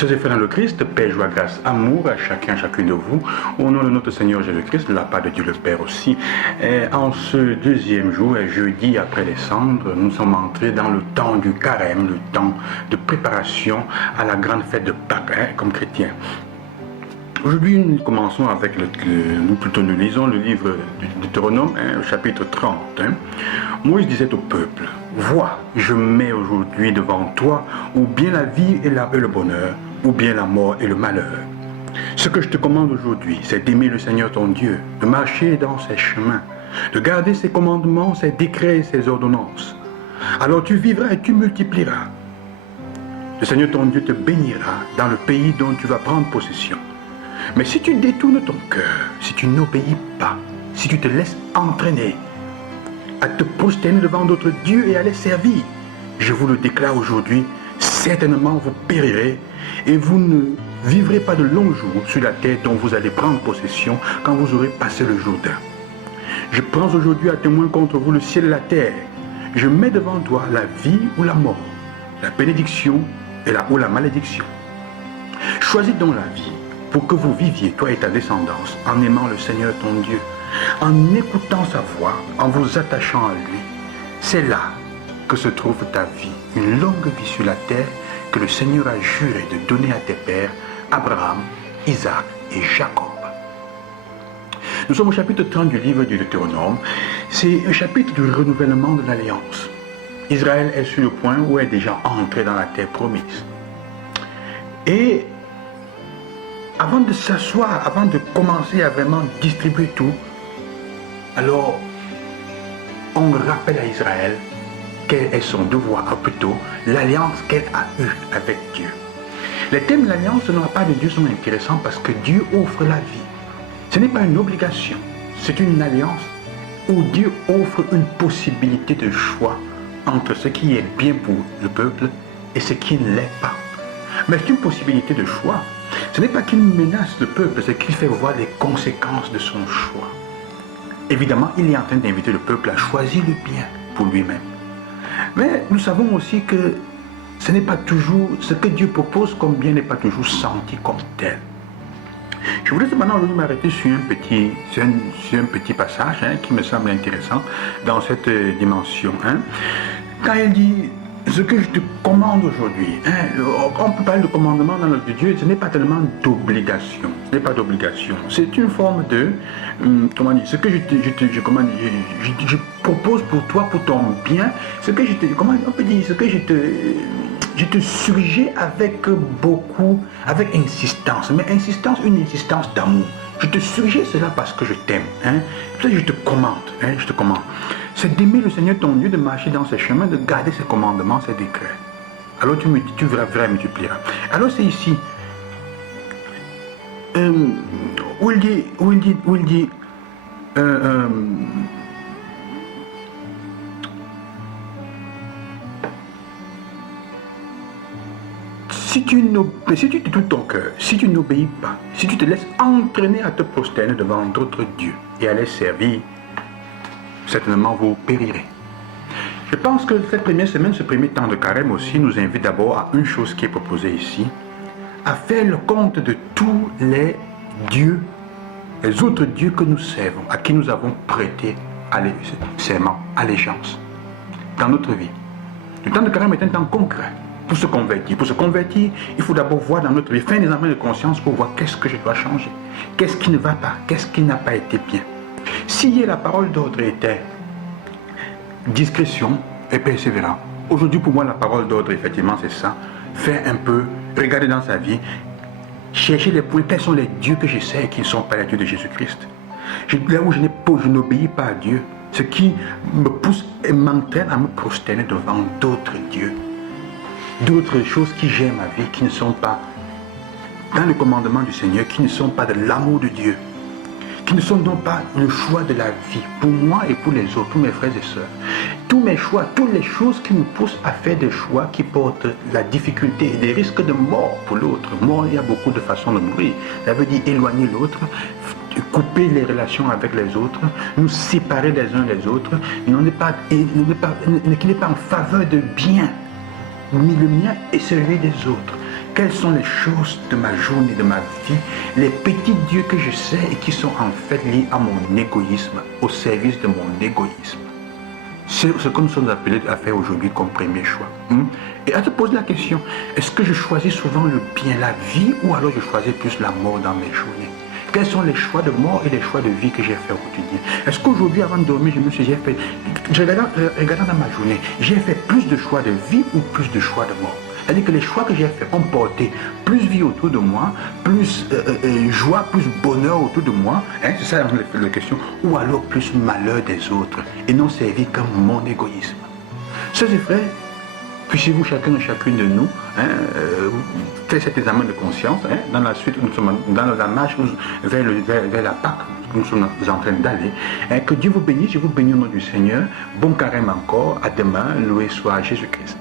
Sœurs et frères dans le Christ, paix, joie, grâce, amour à chacun, chacune de vous. Au nom de notre Seigneur Jésus-Christ, de la part de Dieu le Père aussi. Et en ce deuxième jour, jeudi après les cendres, nous sommes entrés dans le temps du carême, le temps de préparation à la grande fête de Pâques, comme chrétiens. Aujourd'hui, nous commençons avec nous lisons le livre du Deutéronome, chapitre 30. Moïse disait au peuple, « Vois, je mets aujourd'hui devant toi ou bien la vie et le bonheur, ou bien la mort et le malheur. Ce que je te commande aujourd'hui, c'est d'aimer le Seigneur ton Dieu, de marcher dans ses chemins, de garder ses commandements, ses décrets et ses ordonnances. Alors tu vivras et tu multiplieras. Le Seigneur ton Dieu te bénira dans le pays dont tu vas prendre possession. Mais si tu détournes ton cœur, si tu n'obéis pas, si tu te laisses entraîner à te prosterner devant d'autres dieux et à les servir, je vous le déclare aujourd'hui, certainement vous périrez et vous ne vivrez pas de longs jours sur la terre dont vous allez prendre possession quand vous aurez passé le Jourdain. Je prends aujourd'hui à témoin contre vous le ciel et la terre. Je mets devant toi la vie ou la mort, la bénédiction ou la malédiction. Choisis donc la vie pour que vous viviez, toi et ta descendance, en aimant le Seigneur ton Dieu, en écoutant sa voix, en vous attachant à lui. C'est là que se trouve ta vie, une longue vie sur la terre que le Seigneur a juré de donner à tes pères, Abraham, Isaac et Jacob. Nous sommes au chapitre 30 du livre du Deutéronome. C'est un chapitre du renouvellement de l'alliance. Israël est sur le point où est déjà entré dans la terre promise. Et avant de s'asseoir, avant de commencer à vraiment distribuer tout, alors on rappelle à Israël quel est son devoir, ou plutôt l'alliance qu'elle a eue avec Dieu. Les thèmes de l'alliance de la part de Dieu sont intéressants parce que Dieu offre la vie. Ce n'est pas une obligation, c'est une alliance où Dieu offre une possibilité de choix entre ce qui est bien pour le peuple et ce qui ne l'est pas. Mais c'est une possibilité de choix. Ce n'est pas qu'il menace le peuple, c'est qu'il fait voir les conséquences de son choix. Évidemment, il est en train d'inviter le peuple à choisir le bien pour lui-même. Mais nous savons aussi que ce n'est pas toujours, ce que Dieu propose comme bien n'est pas toujours senti comme tel. Je voudrais maintenant m'arrêter sur un petit passage qui me semble intéressant dans cette dimension. Quand il dit, ce que je te commande aujourd'hui, on peut parler de commandement dans notre Dieu, ce n'est pas tellement d'obligation, ce n'est pas d'obligation, c'est une forme de, comment dire, ce que je propose pour toi, pour ton bien, ce que on peut dire, ce que je te suggère avec avec insistance, mais une insistance d'amour. Je te suggère cela parce que je t'aime. Je te commande. C'est d'aimer le Seigneur ton Dieu, de marcher dans ses chemins, de garder ses commandements, ses décrets. Alors tu verras multiplier. Alors c'est ici où il dit si tu détournes ton cœur, si tu n'obéis pas, si tu te laisses entraîner à te prosterner devant d'autres dieux et à les servir, certainement vous périrez. Je pense que cette première semaine, ce premier temps de carême aussi nous invite d'abord à une chose qui est proposée ici, à faire le compte de tous les dieux, les autres dieux que nous servons, à qui nous avons prêté serment, allégeance dans notre vie. Le temps de carême est un temps concret pour se convertir. Pour se convertir, il faut d'abord voir dans notre vie, faire des examens de conscience pour voir qu'est-ce que je dois changer, qu'est-ce qui ne va pas, qu'est-ce qui n'a pas été bien. Si la parole d'ordre était discrétion et persévérance, aujourd'hui pour moi la parole d'ordre effectivement c'est ça, faire un peu, regarder dans sa vie, chercher les points, quels sont les dieux que je sais qui ne sont pas les dieux de Jésus-Christ. Là où je n'obéis pas à Dieu, ce qui me pousse et m'entraîne à me prosterner devant d'autres dieux, d'autres choses qui gèrent ma vie, qui ne sont pas dans le commandement du Seigneur, qui ne sont pas de l'amour de Dieu, qui ne sont donc pas le choix de la vie, pour moi et pour les autres, tous mes frères et sœurs. Tous mes choix, toutes les choses qui nous poussent à faire des choix qui portent la difficulté et des risques de mort pour l'autre. Mort, il y a beaucoup de façons de mourir. Ça veut dire éloigner l'autre, couper les relations avec les autres, nous séparer les uns des autres, qui n'est pas en faveur de bien, ni le mien et celui des autres. Quelles sont les choses de ma journée, de ma vie, les petits dieux que je sais et qui sont en fait liés à mon égoïsme, au service de mon égoïsme. C'est ce que nous sommes appelés à faire aujourd'hui comme premier choix. Et à te poser la question, est-ce que je choisis souvent le bien, la vie, ou alors je choisis plus la mort dans mes journées? Quels sont les choix de mort et les choix de vie que j'ai fait au quotidien? Est-ce qu'aujourd'hui, avant de dormir, regardant dans ma journée, j'ai fait plus de choix de vie ou plus de choix de mort? C'est-à-dire que les choix que j'ai faits ont porté plus vie autour de moi, plus joie, plus bonheur autour de moi, c'est ça la question, ou alors plus malheur des autres, et non servi comme mon égoïsme. Sœurs et frères, puissiez-vous chacun et chacune de nous faire cet examen de conscience. Dans la suite, nous sommes dans la marche vers la Pâque, nous sommes en train d'aller. Que Dieu vous bénisse, je vous bénis au nom du Seigneur. Bon carême encore, à demain, loué soit Jésus-Christ.